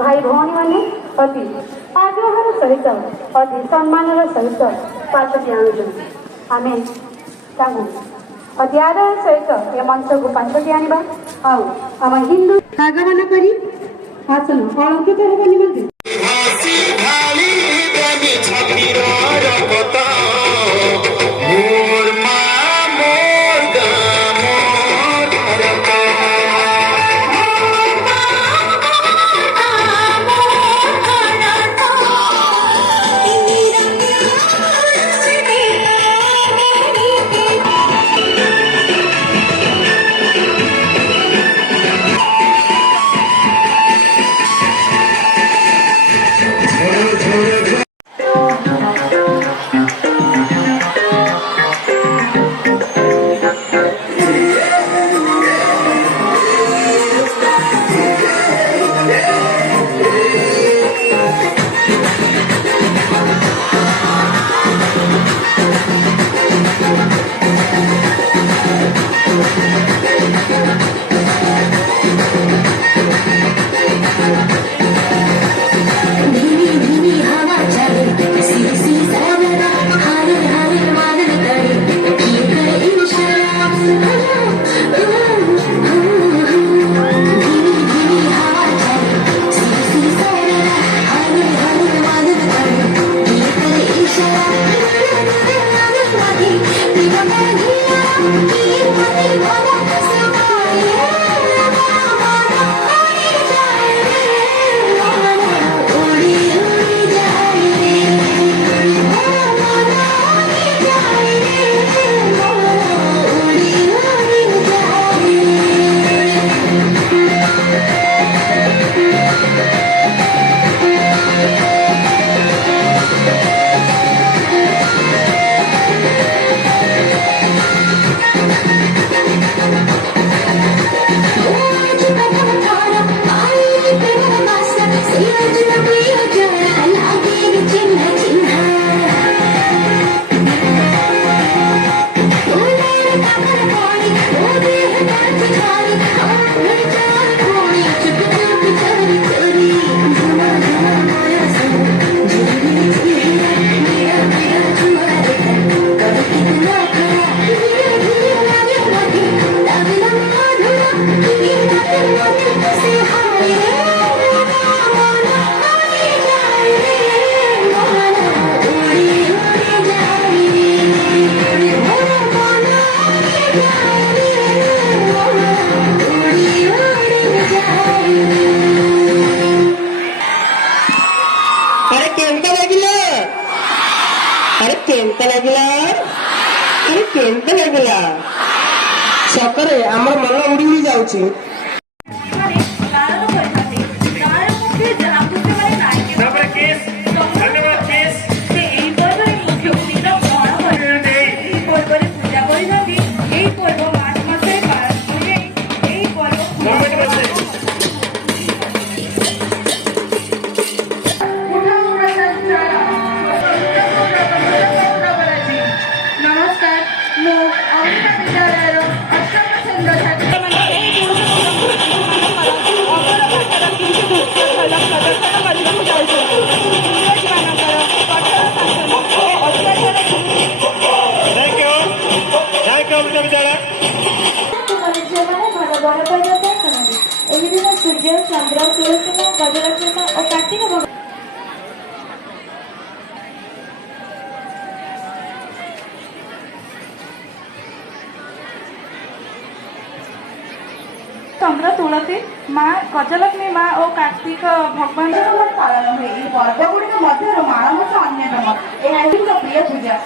भाई भौणी मैंने अति आग्रहर सहित अति सम्मान सहित पार्टी आम अति आदर सहित ए मंच को पार्टी आने आम हिंदू आगमन कर आसन अलंकृत होगा निमंत्रित लगला सतरे आमर मन उड़ी उड़ी जाउची सूर्य चंद्र तुलसीमा गजलक्ष्मी और कार्तिक भगवान चंद्र तुलसी माँ गजलक्ष्मी माँ और कार्तिक भगवान पालन हुए पर्व गुड़िक मध्य माणमास अन्यतम यह प्रिय पूजा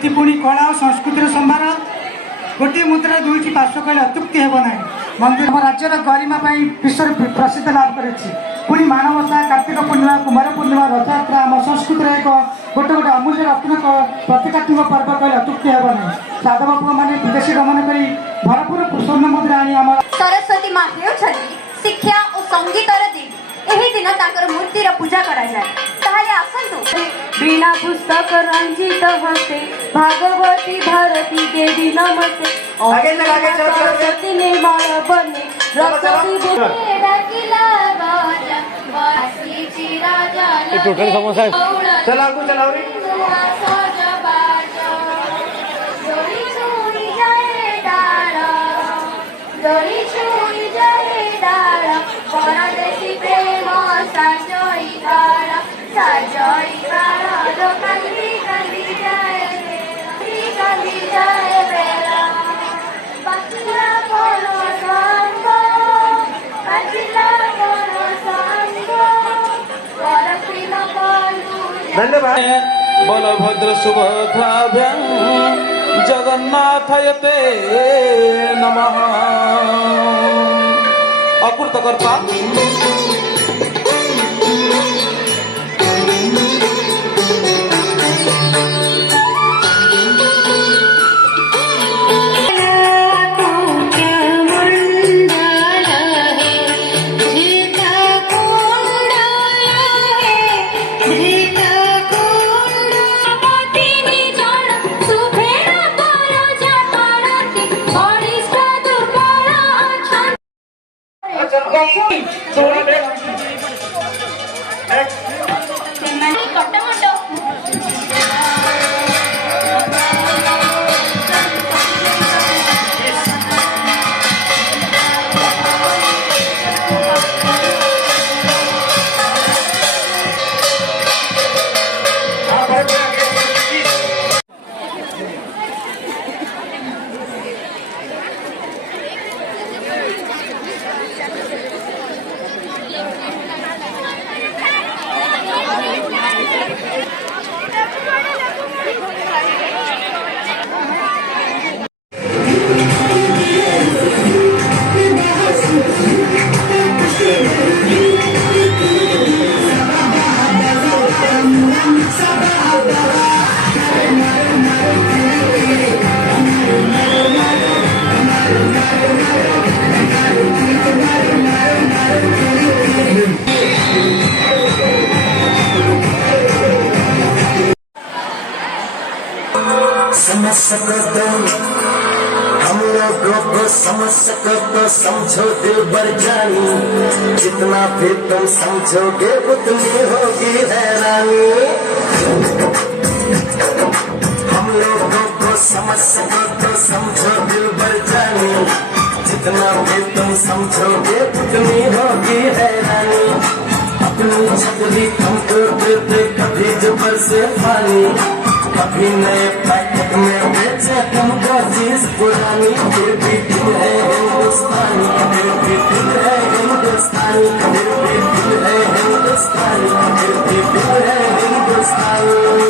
एटी पुणी कला और संस्कृतिर संभार गोटे मुद्रा दुईटी पार्श्व कहले अत्युक्ति हेब ना मंदिर हम राज्यर गरिमा विश्व प्रसिद्ध लाभ करी माणवसा कार्तिक पूर्णिमा कुमार पूर्णिमा रथयात्रा आम संस्कृतिर एक गोटे गोटे अमूल्य रत्न प्रतीकात्मक पर्व कहले अत्युक्ति हेब ना साधव पुआ मैंने विदेशी गमन कर भरपूर स्वर्ण मुद्रा आनी आम सरस्वती माँ हेउछन्ति शिक्षा और संगीतर देवी एही दिन ताकर मूर्तिर पूजा करा जाए ताहले आसंतु बिना पुस्तक रंजित हस्ते भागवती भारती देवी नमस्ते आगे चल सरस्वती निर्मल बने रक्षती टोटल समोसा चल आगू चलाओ रे परदेशी प्रेम सजोई बाड़ा तो कंदी कंदी जाए बेला बचला कोनो संग परफिल कलू धन्यवाद बलभद्र सुभद्राभ्यां जगन्नाथयते नमः अकृतकर्ता समझ सको तो हम लोगों को समझ सको तो समझो दिल भर जानी जितना भी तुम समझोगे उतनी होगी हैरानी हम लोगों को समझ सको तो समझो दिल भर जानी जितना भी तुम समझोगे उतनी होगी हैरानी अपनी छतरी तुमको देते कभी जबर से पानी कभी नए पैकेट में बेचे तुमको चीज पुरानी फिर भी दिल है हिंदुस्तानी फिर भी दिल है हिंदुस्तानी फिर भी दिल है हिंदुस्तानी फिर भी दिल है हिंदुस्तानी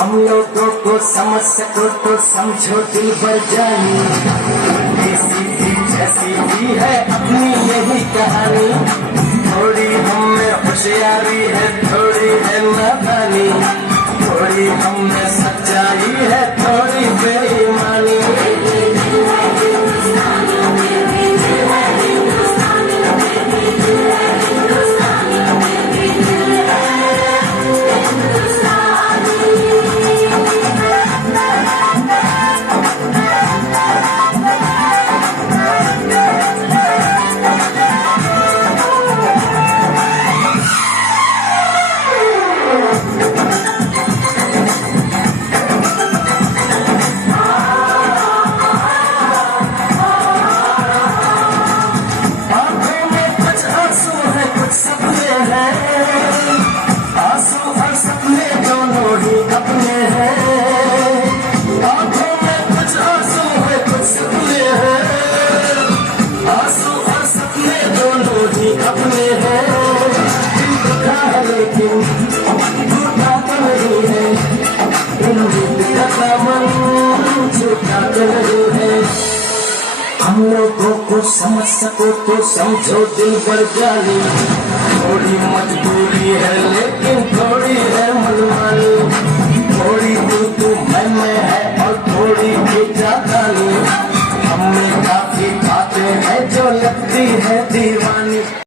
हम लोगों को समझ सको तो समझो दिल भर जानी सीधी जैसी भी है अपनी यही कहानी थोड़ी हम में होशियारी है थोड़ी है नादानी थोड़ी हम में सच्चाई है थोड़ी बेईमानी अपने हैं। दिल दुखा है लेकिन झूठा तो नहीं है, उम्मीद का दामन झूठा तो नहीं है। हम लोगों को समझ सको तो समझो दिल भर जानी, थोड़ी मजबूरी है लेकिन थोड़ी है मनमानी, थोड़ी तू मैं है और थोड़ी